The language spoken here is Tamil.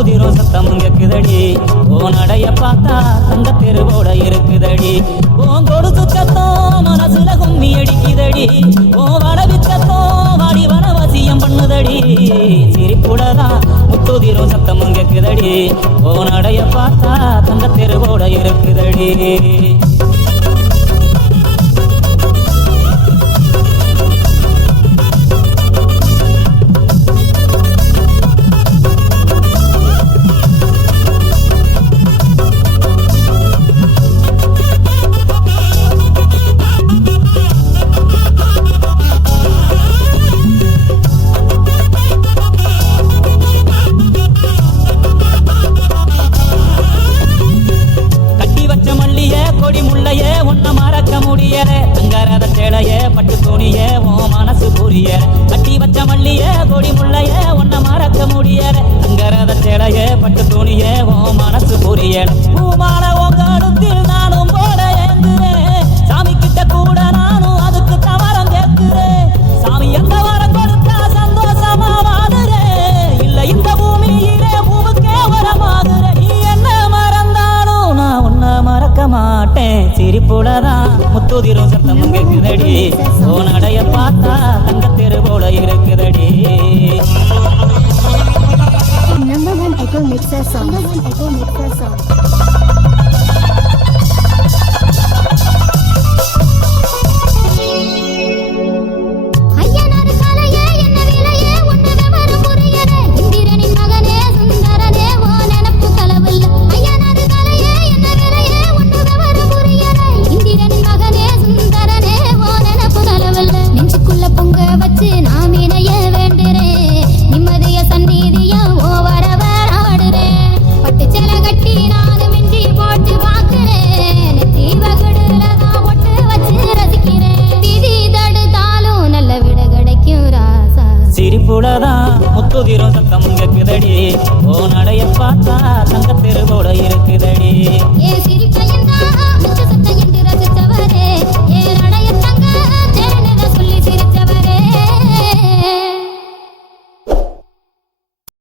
முத்துதிரும் சத்தமும் கேக்குதடி ஓ நடைய பார்த்தா தங்க தெருவோட இருக்குதடி ஓ கொடுத்து சத்தம் மனசுல கும்மி அடிக்குதடி ஓ வடவி சத்தம் வாடி வனவசியம் பண்ணுதடி சிரிப்புடதான் முத்துதிரும் சத்தமும் கேக்குதடி ஓ நடைய பார்த்தா தங்க தெருவோட இருக்குதடி கொடி முள்ளையே ஒன்ன மறக்க முடியல தங்கரத சேலையே பட்டு துணியே ஓ மனசு புரிய கட்டி வச்ச மல்லியே கொடி முள்ளையே ஒன்ன மறக்க முடியல தங்கரத சேலையே பட்டு துணியே ஓ மனசு புரிய பூமால உங்க அடுத்தில் நானும் போட ஏங்குறேன் சாமி கிட்ட கூட நானும் அதுக்கு தவறம் கேட்கிறேன் சாமி எந்த வரம் கொடுத்தா சந்தோஷமா வாடுறேன் இல்ல இந்த பூமியிலே பூவுக்கே வரமாகுறேன் நீ என்ன மறந்தாலும் நான் உன்ன மறக்க மாட்டேன் சிரிப்புலதான் முத்துதிரும் சத்தமும் கேக்குதடி ஓ நடைய பார்த்தா தங்க தெருவோட இருக்குதடி Number 1 Echo Mixer Song.